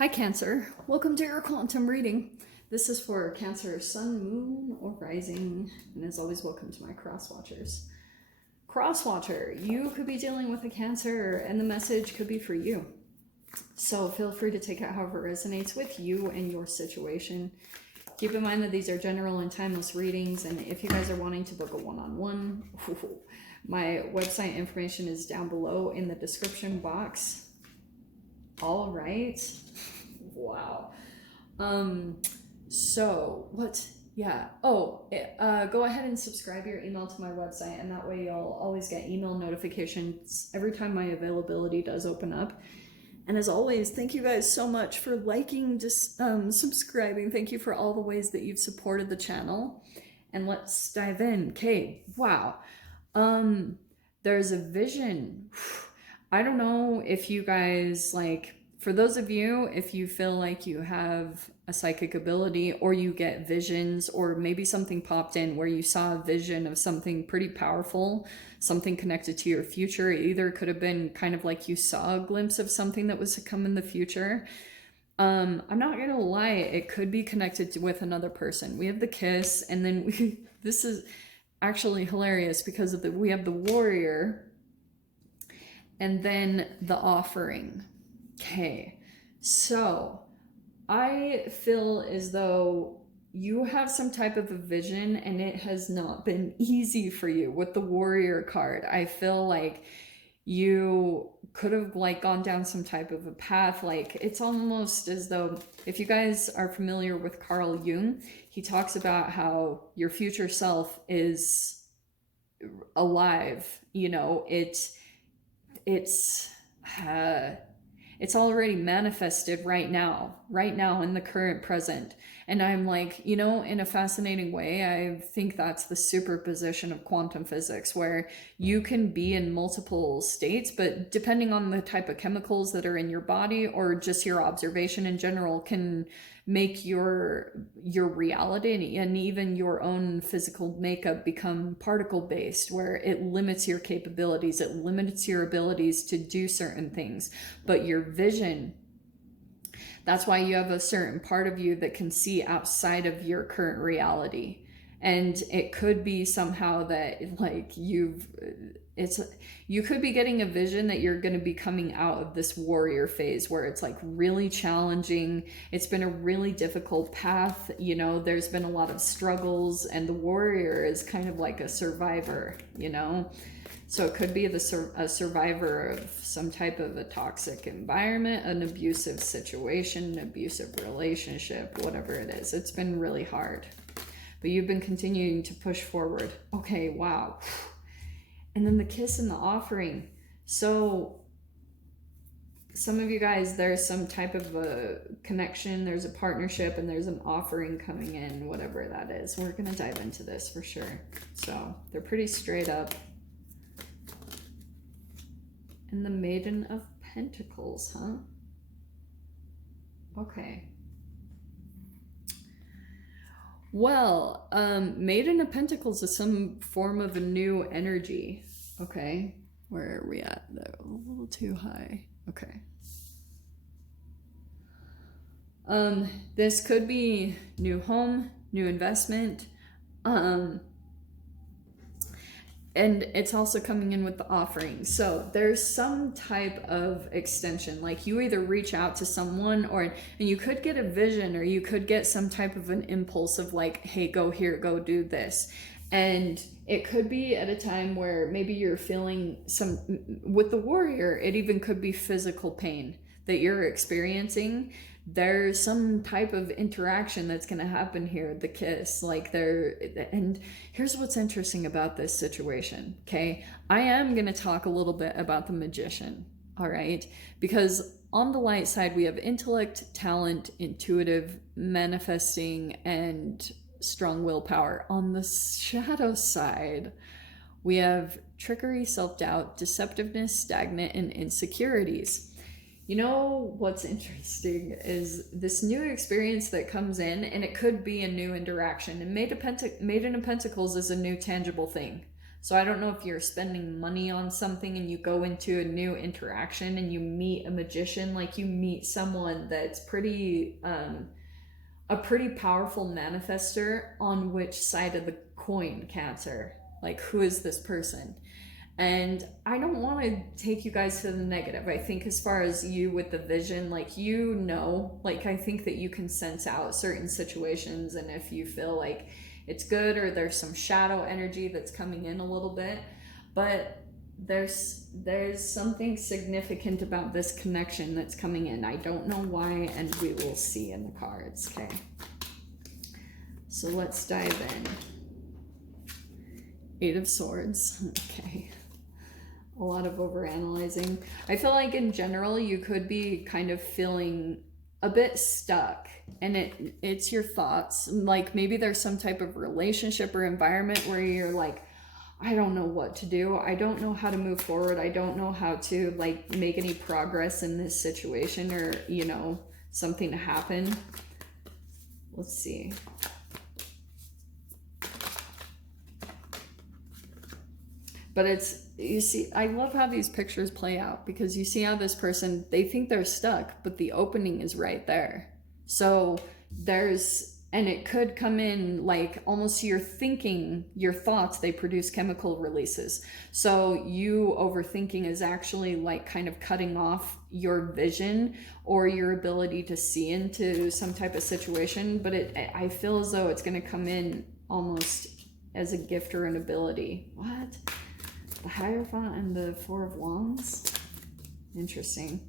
Hi Cancer, welcome to your quantum reading. This is for Cancer, Sun, Moon, or Rising, and as always, welcome to my cross watchers. Cross watcher, you could be dealing with a Cancer, and the message could be for you. So feel free to take it however it resonates with you and your situation. Keep in mind that these are general and timeless readings, and if you guys are wanting to book a one-on-one, my website information is down below in the description box. All right. Wow. So what? Yeah. Oh, go ahead and subscribe your email to my website, and that way you'll always get email notifications every time my availability does open up. And as always, thank you guys so much for liking, just subscribing. Thank you for all the ways that you've supported the channel. And let's dive in. Okay. Wow. There's a vision. I don't know if you guys, like, for those of you, if you feel like you have a psychic ability or you get visions, or maybe something popped in where you saw a vision of something pretty powerful, something connected to your future. It either could have been kind of like you saw a glimpse of something that was to come in the future. I'm not gonna lie, it could be connected with another person. We have the kiss, and then this is actually hilarious because of we have the warrior, and then the offering. Okay, so I feel as though you have some type of a vision, and it has not been easy for you with the warrior card. I feel like you could have like gone down some type of a path. Like, it's almost as though, if you guys are familiar with Carl Jung, he talks about how your future self is alive. You know, it's already manifested right now in the current present. And I'm like, you know, in a fascinating way, I think that's the superposition of quantum physics, where you can be in multiple states, but depending on the type of chemicals that are in your body or just your observation in general, can make your reality and even your own physical makeup become particle based, where it limits your capabilities, it limits your abilities to do certain things. But your vision, that's why you have a certain part of you that can see outside of your current reality. And it could be somehow that, like, you could be getting a vision that you're going to be coming out of this warrior phase where it's like really challenging. It's been a really difficult path. You know, there's been a lot of struggles, and the warrior is kind of like a survivor, you know? So it could be a survivor of some type of a toxic environment, an abusive situation, an abusive relationship, whatever it is. It's been really hard, but you've been continuing to push forward. Okay, wow. And then the kiss and the offering. So some of you guys, there's some type of a connection, there's a partnership, and there's an offering coming in, whatever that is. We're going to dive into this for sure. So they're pretty straight up. And the Maiden of Pentacles, huh? Okay. Well, Maiden of Pentacles is some form of a new energy. Okay. Where are we at? A little too high. Okay. This could be new home, new investment. And it's also coming in with the offering. So there's some type of extension. Like, you either reach out to someone, and you could get a vision, or you could get some type of an impulse of like, hey, go here, go do this. And it could be at a time where maybe you're feeling with the warrior, it even could be physical pain that you're experiencing. There's some type of interaction that's going to happen here, the kiss, like and here's what's interesting about this situation. Okay, I am going to talk a little bit about the Magician, all right, because on the light side we have intellect, talent, intuitive, manifesting, and strong willpower. On the shadow side we have trickery, self-doubt, deceptiveness, stagnant, and insecurities. You know what's interesting is this new experience that comes in, and it could be a new interaction. And Maiden of Pentacles is a new tangible thing. So I don't know if you're spending money on something and you go into a new interaction and you meet a magician, like you meet someone that's pretty a pretty powerful manifester. On which side of the coin, Cancer? Like, who is this person? And I don't want to take you guys to the negative. I think as far as you with the vision, like, you know, like, I think that you can sense out certain situations, and if you feel like it's good or there's some shadow energy that's coming in a little bit. But there's something significant about this connection that's coming in. I don't know why, and we will see in the cards. Okay, so let's dive in. Eight of Swords. Okay, a lot of overanalyzing. I feel like in general you could be kind of feeling a bit stuck, and it's your thoughts. Like, maybe there's some type of relationship or environment where you're like, I don't know what to do. I don't know how to move forward. I don't know how to, like, make any progress in this situation, or, you know, something to happen. Let's see. But it's, you see, I love how these pictures play out, because you see how this person, they think they're stuck, but the opening is right there. So there's, and it could come in like almost your thinking, your thoughts, they produce chemical releases. So you overthinking is actually like kind of cutting off your vision or your ability to see into some type of situation. But I feel as though it's going to come in almost as a gift or an ability. What? The Hierophant and the Four of Wands? Interesting.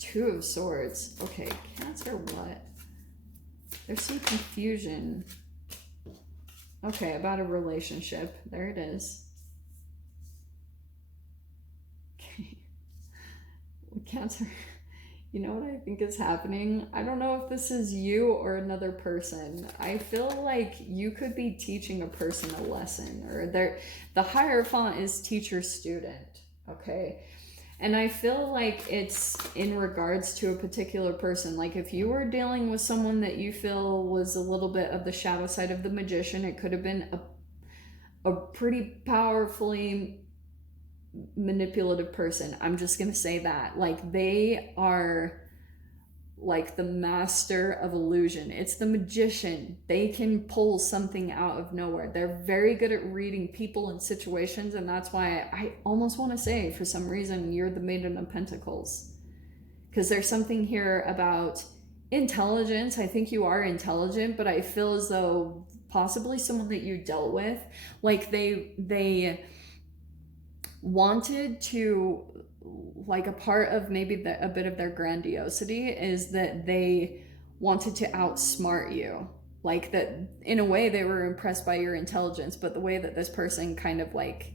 Two of Swords. Okay, Cancer, what? There's some confusion. Okay, about a relationship. There it is. Okay. Cancer. You know what I think is happening? I don't know if this is you or another person. I feel like you could be teaching a person a lesson, or the Hierophant is teacher-student, okay? And I feel like it's in regards to a particular person. Like, if you were dealing with someone that you feel was a little bit of the shadow side of the Magician, it could have been a pretty powerfully manipulative person. I'm just gonna say that. Like, they are like the master of illusion. It's the Magician. They can pull something out of nowhere. They're very good at reading people and situations, and that's why I almost want to say, for some reason, you're the Maiden of Pentacles, because there's something here about intelligence. I think you are intelligent, but I feel as though possibly someone that you dealt with, like, they wanted to, like, a part of maybe a bit of their grandiosity is that they wanted to outsmart you. Like, that in a way they were impressed by your intelligence, but the way that this person kind of like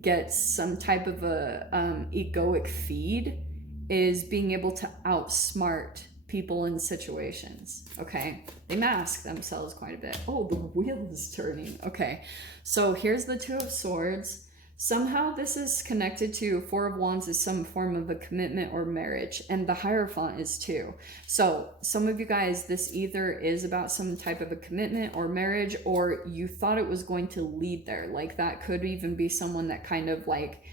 gets some type of a egoic feed is being able to outsmart people in situations. Okay, they mask themselves quite a bit. Oh, the wheel is turning. Okay, so here's the Two of Swords. Somehow this is connected to Four of Wands is some form of a commitment or marriage, and the Hierophant is too. So some of you guys, this either is about some type of a commitment or marriage, or you thought it was going to lead there. Like, that could even be someone that kind of like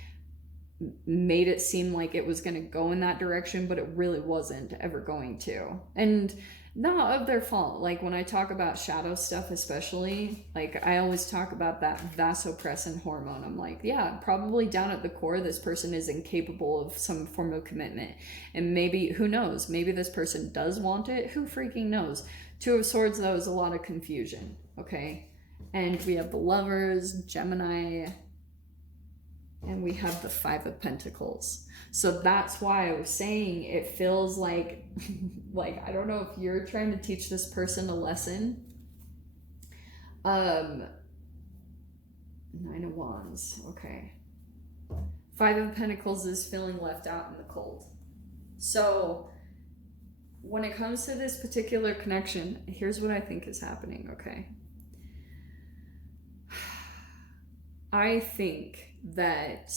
made it seem like it was going to go in that direction, but it really wasn't ever going to. And not of their fault. Like, when I talk about shadow stuff, especially, like, I always talk about that vasopressin hormone. I'm like, yeah, probably down at the core, this person is incapable of some form of commitment. And maybe, who knows, maybe this person does want it. Who freaking knows? Two of Swords, though, is a lot of confusion. Okay. And we have the Lovers, Gemini, and we have the Five of Pentacles. So that's why I was saying it feels like, like, I don't know if you're trying to teach this person a lesson. Nine of Wands, okay. Five of Pentacles is feeling left out in the cold. So when it comes to this particular connection, here's what I think is happening, okay? I think that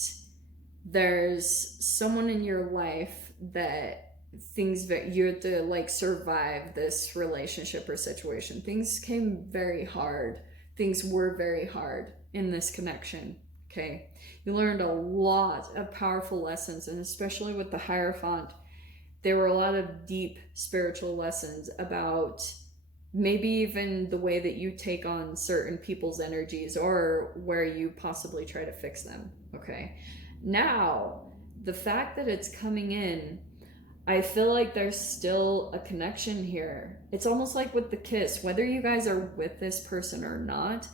there's someone in your life that things that you had to like survive this relationship or situation. Things came very hard. Things were very hard in this connection. Okay. You learned a lot of powerful lessons, and especially with the Hierophant, there were a lot of deep spiritual lessons about maybe even the way that you take on certain people's energies or where you possibly try to fix them. Okay. Now, the fact that it's coming in, I feel like there's still a connection here. It's almost like with the kiss, whether you guys are with this person or not,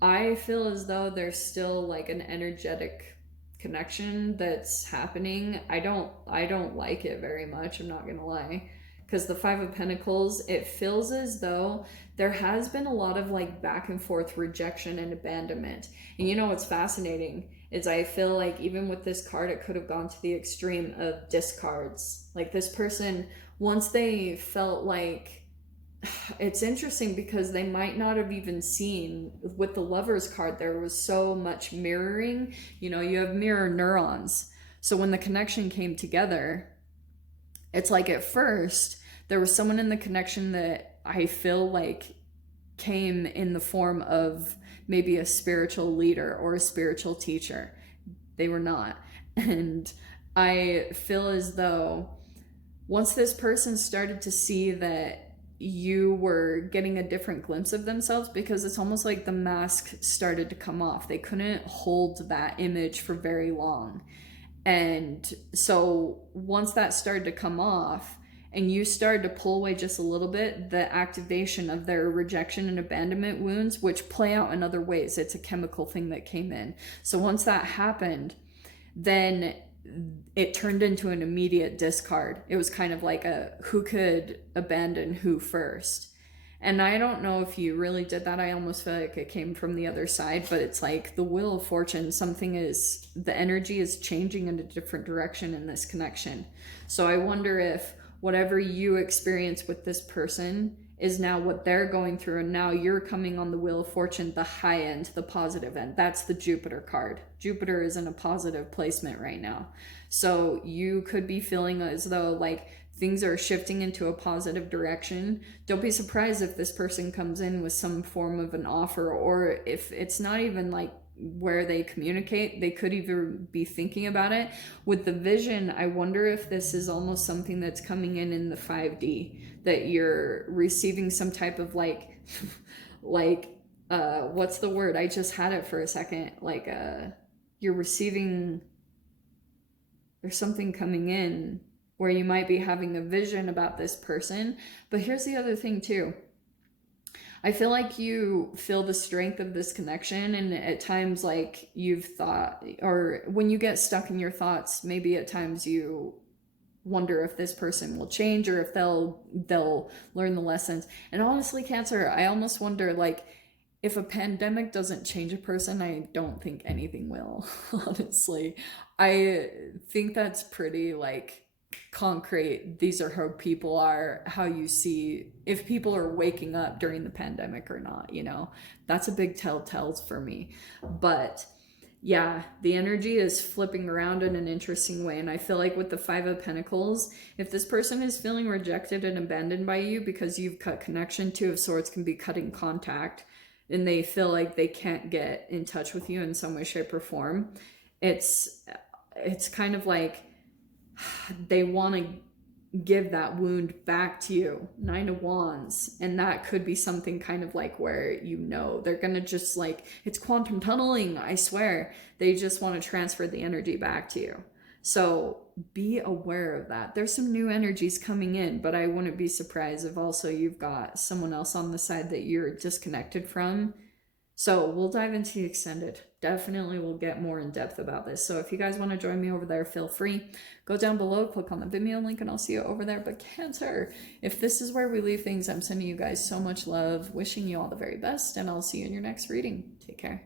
I feel as though there's still like an energetic connection that's happening. I don't like it very much, I'm not going to lie. Cuz the 5 of Pentacles, it feels as though there has been a lot of like back and forth rejection and abandonment. And you know what's fascinating is I feel like even with this card it could have gone to the extreme of discards. Like this person, once they felt like, it's interesting because they might not have even seen with the Lovers card, there was so much mirroring. You know, you have mirror neurons. So when the connection came together, it's like at first there was someone in the connection that I feel like came in the form of maybe a spiritual leader or a spiritual teacher. They were not. And I feel as though once this person started to see that you were getting a different glimpse of themselves, because it's almost like the mask started to come off. They couldn't hold that image for very long. And so once that started to come off and you started to pull away just a little bit, the activation of their rejection and abandonment wounds, which play out in other ways, it's a chemical thing that came in. So once that happened, then it turned into an immediate discard. It was kind of like a who could abandon who first. And I don't know if you really did that. I almost feel like it came from the other side, but it's like the Wheel of Fortune. Something is, the energy is changing in a different direction in this connection. So I wonder if whatever you experience with this person is now what they're going through, and now you're coming on the Wheel of Fortune, the high end, the positive end. That's the Jupiter card. Jupiter is in a positive placement right now. So you could be feeling as though like things are shifting into a positive direction. Don't be surprised if this person comes in with some form of an offer, or if it's not even like where they communicate, they could even be thinking about it. With the Vision, I wonder if this is almost something that's coming in the 5D, that you're receiving some type of like like what's the word, I just had it for a second, like you're receiving, there's something coming in where you might be having a vision about this person. But here's the other thing too, I feel like you feel the strength of this connection, and at times like you've thought, or when you get stuck in your thoughts, maybe at times you wonder if this person will change or if they'll learn the lessons. And honestly, Cancer, I almost wonder like if a pandemic doesn't change a person, I don't think anything will. Honestly, I think that's pretty like concrete. These are how people are, how you see if people are waking up during the pandemic or not, you know. That's a big telltale for me. But yeah, the energy is flipping around in an interesting way. And I feel like with the 5 of Pentacles, if this person is feeling rejected and abandoned by you because you've cut connection, 2 of Swords can be cutting contact, and they feel like they can't get in touch with you in some way, shape, or form. It's kind of like they want to give that wound back to you. 9 of Wands. And that could be something kind of like where, you know, they're going to just like, it's quantum tunneling, I swear. They just want to transfer the energy back to you. So be aware of that. There's some new energies coming in, but I wouldn't be surprised if also you've got someone else on the side that you're disconnected from. So we'll dive into the extended. Definitely we'll get more in depth about this. So if you guys want to join me over there, feel free. Go down below, click on the Vimeo link, and I'll see you over there. But Cancer, if this is where we leave things, I'm sending you guys so much love, wishing you all the very best, and I'll see you in your next reading. Take care.